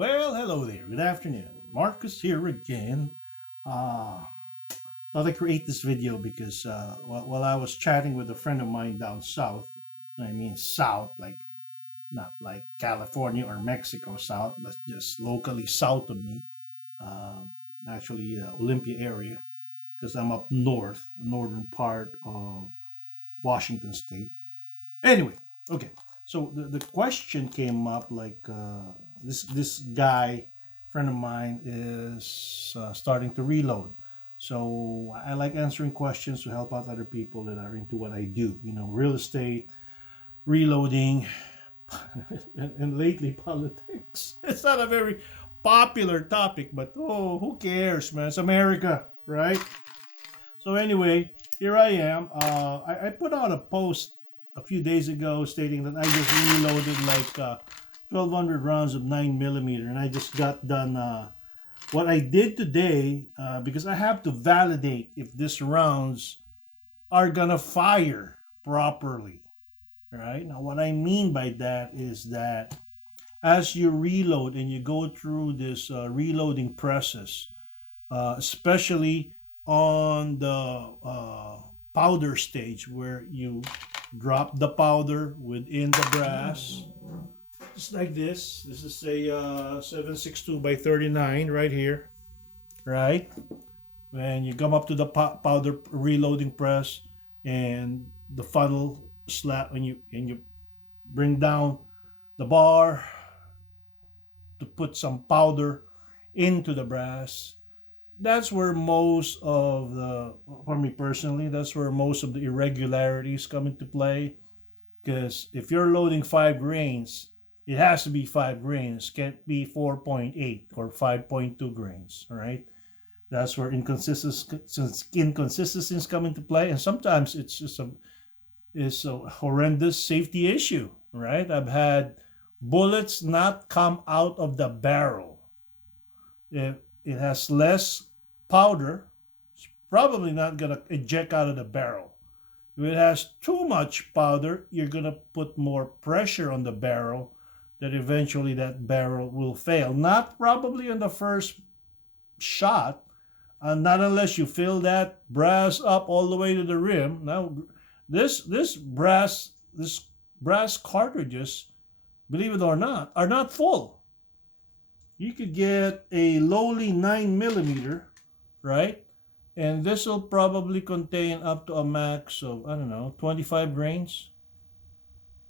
Well, hello there. Good afternoon. Marcus here again. Thought I'd create this video because while I was chatting with a friend of mine down south, and I mean south, like not like California or Mexico south, but just locally south of me, uh, actually Olympia area, because I'm up north, northern part of Washington State. Anyway, okay. So the question came up like this guy friend of mine is starting to reload. So I like answering questions to help out other people that are into what I do. You know, real estate, reloading, and lately politics. It's not a very popular topic, but oh, who cares, man? It's America, right? So anyway, here I am. I put out a post a few days ago stating that I just reloaded like 1,200 rounds of 9mm, and I just got done. What I did today, because I have to validate if these rounds are gonna fire properly. Right now, what I mean by that is that as you reload and you go through this reloading process, especially on the powder stage where you drop the powder within the brass, just like this. This is a 762 by 39 right here, right? When you come up to the powder reloading press and the funnel slap, and you bring down the bar to put some powder into the brass. That's where most of the, for me personally, that's where most of the irregularities come into play. Because if you're loading 5 grains, it has to be 5 grains. Can't be 4.8 or 5.2 grains. All right, that's where inconsistencies come into play, and sometimes it's just a horrendous safety issue. Right, I've had bullets not come out of the barrel. If it has less powder, it's probably not gonna eject out of the barrel. If it has too much powder, you're gonna put more pressure on the barrel, that eventually that barrel will fail. Not probably on the first shot, and not unless you fill that brass up all the way to the rim. Now, this brass cartridges, believe it or not, are not full. You could get a lowly 9mm, right? And this will probably contain up to a max of, I don't know, 25 grains.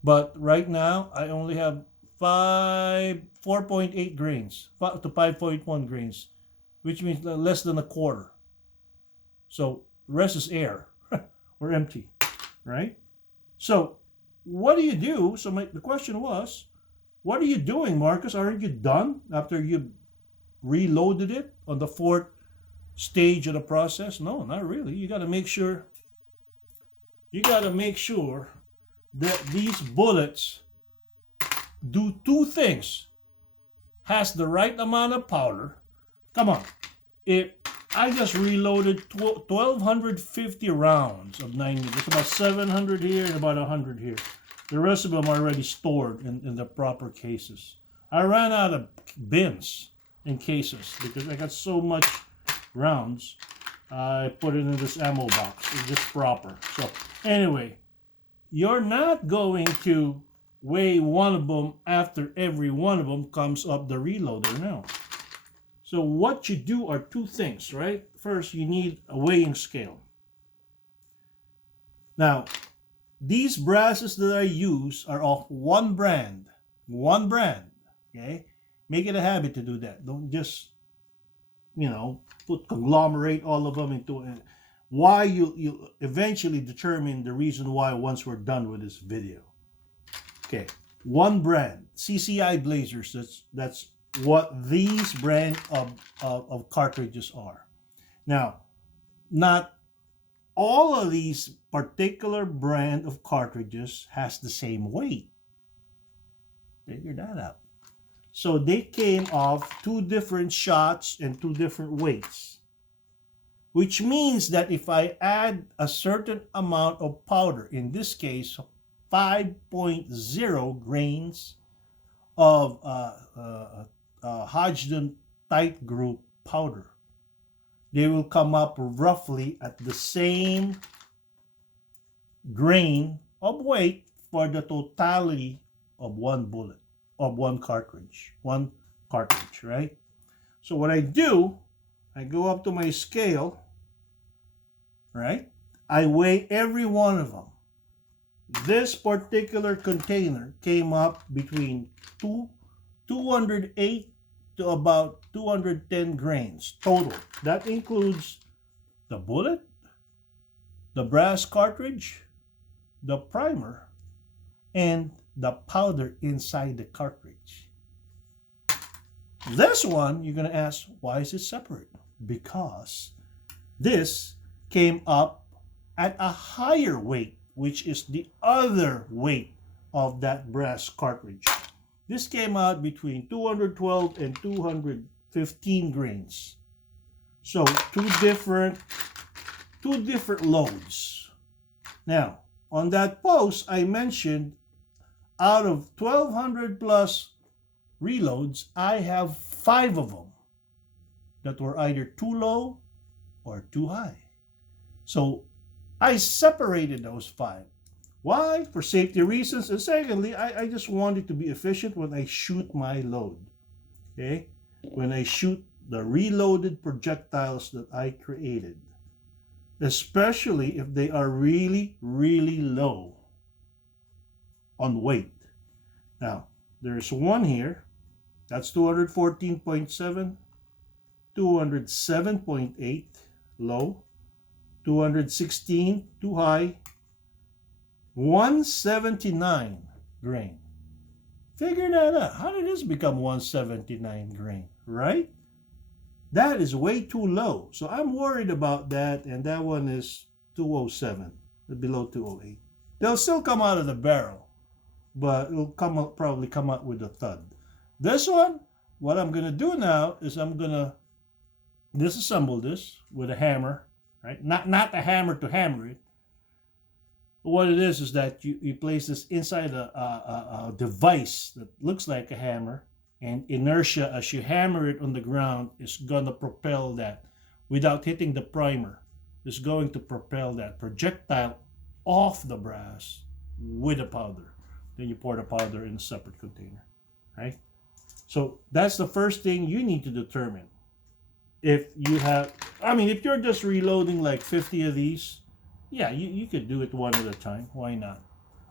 But right now, I only have 4.8 grains to 5.1 grains, which means less than a quarter. So the rest is air or empty, right? So what do you do? So the question was, what are you doing, Marcus? Aren't you done after you reloaded it on the 4th stage of the process? No, not really. You got to make sure that these bullets do 2 things. Has the right amount of powder. Come on. If I just reloaded 1,250 rounds of 9mm. It's about 700 here and about 100 here. The rest of them are already stored in the proper cases. I ran out of bins and cases because I got so much rounds. I put it in this ammo box. It's just proper. So anyway, you're not going to weigh one of them after every one of them comes up the reloader now. So what you do are 2 things, right? First, you need a weighing scale. Now, these brasses that I use are of one brand, okay? Make it a habit to do that. Don't just, conglomerate all of them into it. Why you eventually determine the reason why once we're done with this video. Okay, one brand, CCI Blazers. That's what these brand of cartridges are. Now, not all of these particular brand of cartridges has the same weight. Figure that out. So they came off 2 different shots and 2 different weights, which means that if I add a certain amount of powder, in this case 5.0 grains of Hodgdon tight group powder. They will come up roughly at the same grain of weight for the totality of one bullet, of one cartridge, right? So what I do, I go up to my scale, right? I weigh every one of them. This particular container came up between 208 to about 210 grains total. That includes the bullet, the brass cartridge, the primer, and the powder inside the cartridge. This one, you're going to ask, why is it separate? Because this came up at a higher weight, which is the other weight of that brass cartridge. This came out between 212 and 215 grains. So two different loads. Now, on that post, I mentioned out of 1,200 plus reloads, I have 5 of them that were either too low or too high. So I separated those 5. Why? For safety reasons. And secondly, I just wanted to be efficient when I shoot my load. Okay? When I shoot the reloaded projectiles that I created. Especially if they are really, really low on weight. Now, there's one here. That's 214.7, 207.8 low, 216 too high, 179 grain. Figure that out. How did this become 179 grain, right? That is way too low. So I'm worried about that, and that one is 207, below 208. They'll still come out of the barrel, but it'll probably come out with a thud. This one, what I'm going to do now is I'm going to disassemble this with a hammer, right? Not a hammer to hammer it. But what it is that you place this inside a device that looks like a hammer, and inertia as you hammer it on the ground is going to propel that without hitting the primer. It's going to propel that projectile off the brass with the powder. Then you pour the powder in a separate container, right? So that's the first thing you need to determine. If you have, if you're just reloading like 50 of these, yeah, you could do it one at a time. Why not?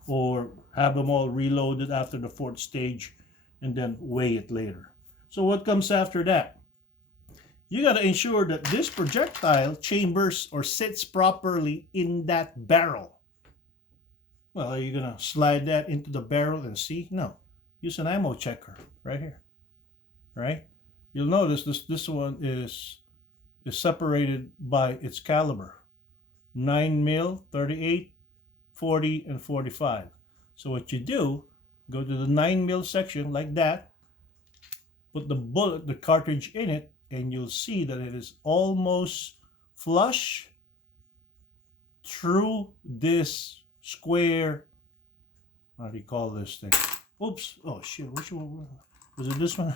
Or have them all reloaded after the 4th stage and then weigh it later. So what comes after that? You got to ensure that this projectile chambers or sits properly in that barrel. Well, are you going to slide that into the barrel and see? No. Use an ammo checker right here. Right? You'll notice this one is separated by its caliber. 9mm, 38, 40, and 45. So what you do, go to the 9mm section like that, put the cartridge in it, and you'll see that it is almost flush through this square, what do you call this thing? Oops, oh shit, which one? Was it this one?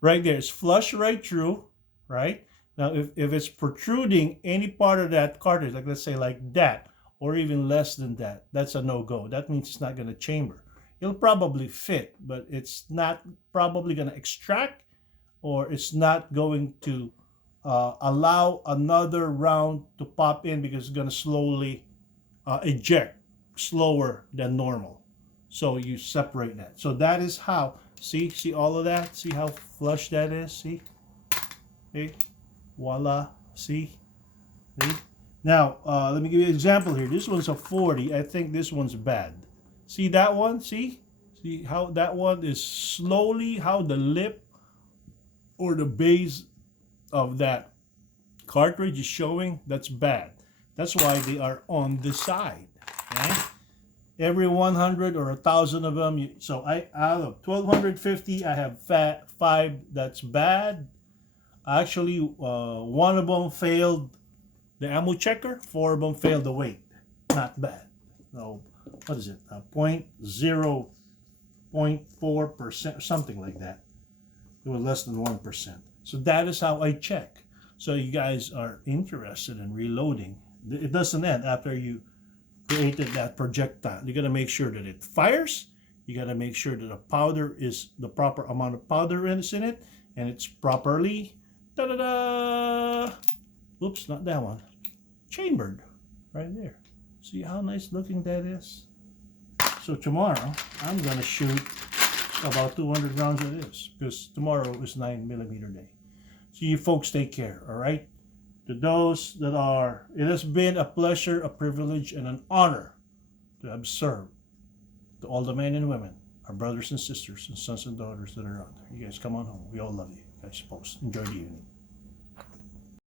Right there, it's flush right through, right? Now, if it's protruding any part of that cartridge, like let's say like that, or even less than that, that's a no-go. That means it's not going to chamber. It'll probably fit, but it's not probably going to extract, or it's not going to allow another round to pop in because it's going to slowly eject slower than normal. So you separate that. So that is how, see all of that? See how flush that is? See? Okay. Voila. See? Now, let me give you an example here. This one's a 40. I think this one's bad. See that one? See how that one is slowly, how the lip or the base of that cartridge is showing? That's bad. That's why they are on the side. Right? Every 100 or 1,000 of them. So out of 1,250, I have 5 that's bad. Actually, one of them failed the ammo checker. 4 of them failed the weight. Not bad. So, what is it? 0.4%, something like that. it was less than 1%. So that is how I check. So you guys are interested in reloading. It doesn't end after you created that projectile. You got to make sure that it fires. You got to make sure that the powder is the proper amount of powder is in it, and it's properly, da-da-da, oops, not that one, chambered right there. See how nice looking that is? So tomorrow, I'm going to shoot about 200 rounds of this, because tomorrow is 9mm day. So you folks take care, all right? To those that are, it has been a pleasure, a privilege, and an honor to have served. To all the men and women, our brothers and sisters, and sons and daughters that are out there. You guys come on home. We all love you. You guys post. Enjoy the evening.